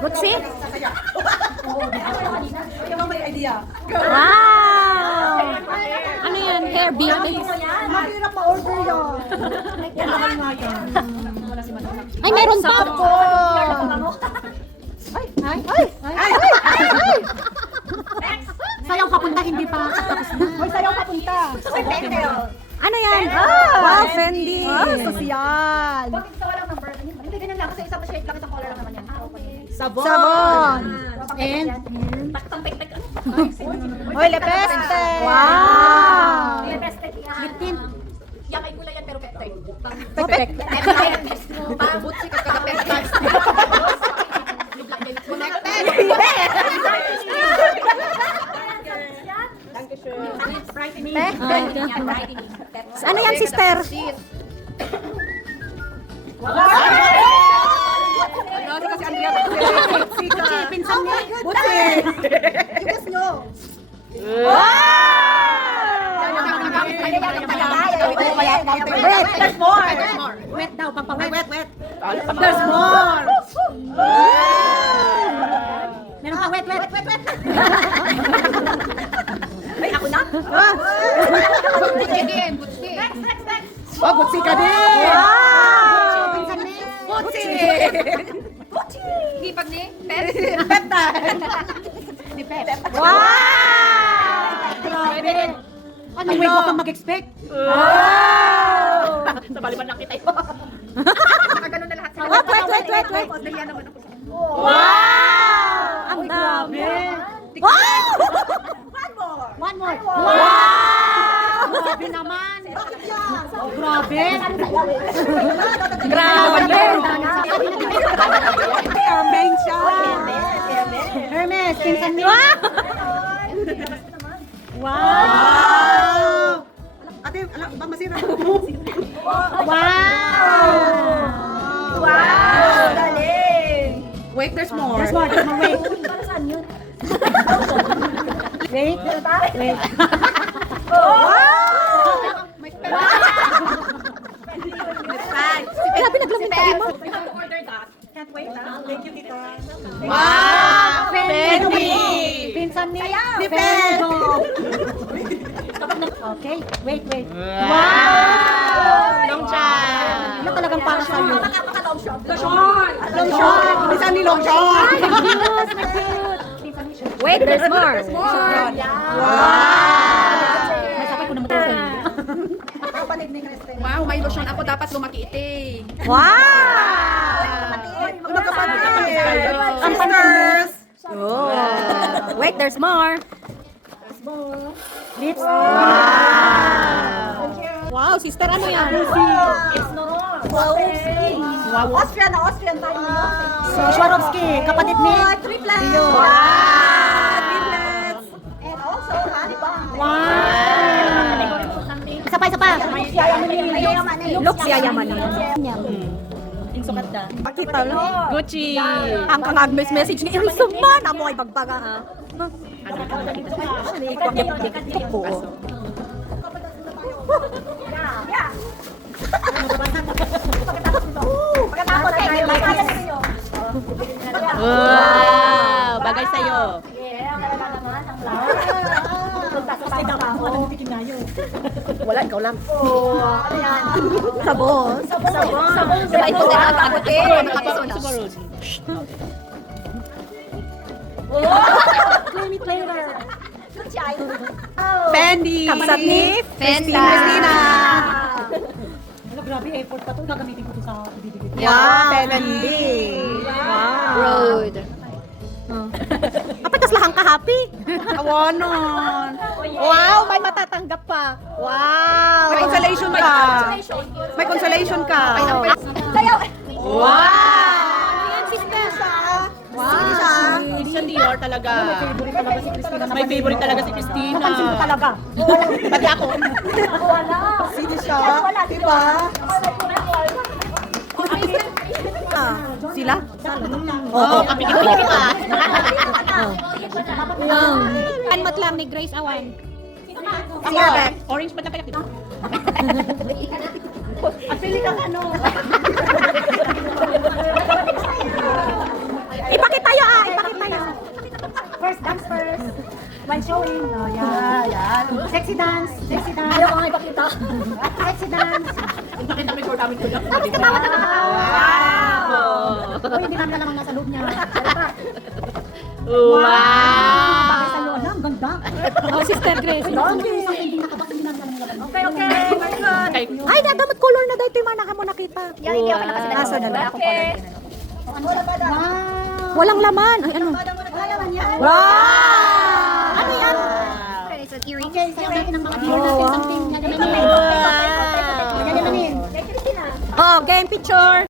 Gutsi? Yung may idea. Wow! Ano yan? Hair beauty? Mahirap ma-order yun. Yan naman nga yan. Ay, meron pa! Sayaw papunta, hindi pa. Tapos na. Hoy, sayaw papunta. Ano yan? Wow, Fendi. Sosyal. Bakit ito walang number? Hindi, ganyan lang. Kasi isang shape lang, isang color lang naman yan. Sabon. Sabon. And? Taktang pek-pek. Hoy, lepeste. Wow! Pek-pek yan. Yan ay kulay yan, pero pek-pek. Pek-pek. Pabot si kagapek-pek. Connected. Ano yan, sister? Kasi Andrea, Buti, pinsan niya. Buti. Tigas nyo. Wait, there's more. Wet daw, pagpawet. Wet. There's more. Meron pa wet. Ay, ako na? Oh, Butsi ka din. Wow! Butsi. Hipag ni? Pepta. Wow! Grabe! Ano, wait, huwag kang mag-expect. Wow! Sa baliban lang kita yun. Nakaganon na lahat sila. Wait. Tapos nahiya naman ako. Wow! Ang dami! Wow! One more. Wow! Grabe naman. Bakit yan? Oh, grabe. Grabe! Hermes siya. Hermes, pinsan niya. Wow! Wow! Ate, alam, bang masira? Wow! Galing! Wait, there's more. There's more, wait. Para saan yun? Wait. Grabe, naglamig ka mo. We have to order that. Can't wait, ha? Thank you, tita. Wow! Fendi! Pinsan ni Depende. Okay, wait. Wow! Longchan! Ano talagang para sa iyo? Longchan! Bisan ni Longchan! Wait, there's more. Wow! May sakit ko na matusin. Wow, may lotion ako. Dapat lumaki ito. Wow! Magkapatid! Ang Sisters! Oh. Wait, there's more. Lips. Wow, sister, ano yan? Austrian tayo. So, Swarovski, kapatid ni Triplets! Wow! Triplets! And also, honey bomb. Wow! Isa pa. Looks yayamanin. Yung sukat na. Pakita lang. Gucci! Ang kangagmes message ni Ilsum man. Amo ay bagbaga ha. Ko. Wow! Bagay sa'yo. Wala, ikaw lang. Sabon. Diba ito din ang tagutin? Siguro. Claim it later. Fendi! Kamsat ni Christina! Ano, grabe effort pa to. Gagamitin ko to sa bibigay. Wow! Fendi! Road. Kapag tas lahang ka happy. Awanon! Wow, may matatanggap pa. Wow. May consolation ka! May consolation ka! Wow. Yan, sister. Wow. Christian Dior talaga. Favorite talaga si Christina. May favorite talaga si Christina. Napansin ko talaga. Pati ako. Sino siya? Diba? Sila? Oo, kapigil-pigil pa. Ang matlam ni Grace Awan. Ako, orange pa na kaya dito. At pili kang ano. Ipakita Sexy dance. Sexy dance. Ayaw ko nga ipakita. Sexy dance. Nakita mo yung gamit ko lang. Tapos katawa-tawa. Uy, hindi namin alam ang nasa loob niya. Wow! Bakit sa loob? Ang ganda. Oh, Sister Grace. Hindi nakabak, hindi namin alam ang laban. Okay, very good. Ay, nadamot color na dahil ito yung mga naka mo nakita. Yan, hindi ako nakasila. Nasa na? Wala akong color. Wow. Walang laman. Ay, ano? Wala naman yan. Wow! Ano yan? Okay, so earrings. Okay, sayaw natin ang mga dealer natin. Something na naman. Take, take, take, take, take, take, take, take. Gagamanin. Kay Christina. Oh, game picture.